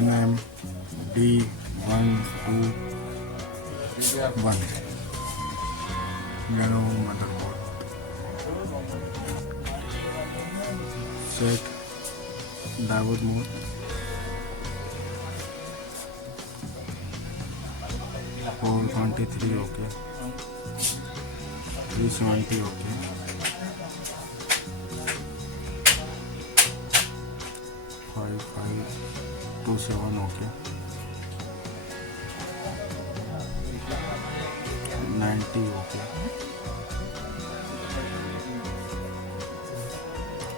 nm-d121 lenovo motherboard. Set diode mode. Power 23 okay. 370 okay. 5527 okay. 90 okay.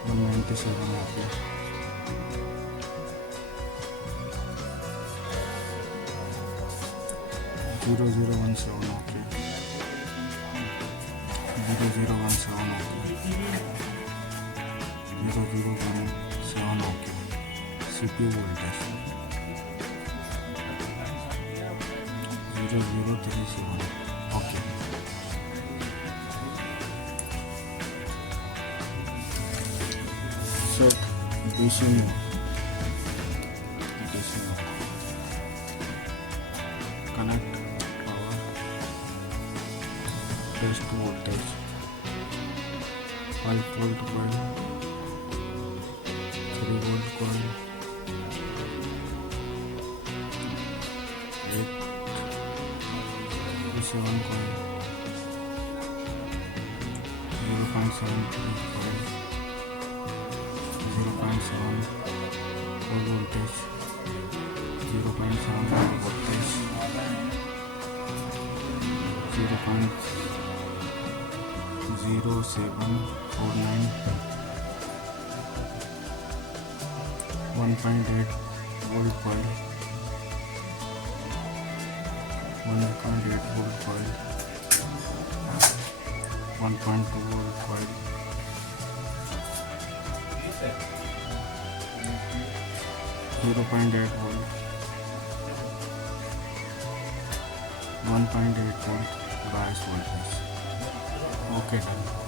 197 okay. 0017 okay. 0017 okay. 0017 okay. CPU voltage 0037 okay. Set DC mode. Connect power. Test voltage. 5 volt coil. 3 volt coil. 7 coil. 0.73 coil. 0.7 full voltage. 0.7 voltage. 0.0749. 1.8 volt coil. 1.8 volt coil. 1.2 volt coil. 0.8 volt. 1.8 volt bias voltage. Okay, done.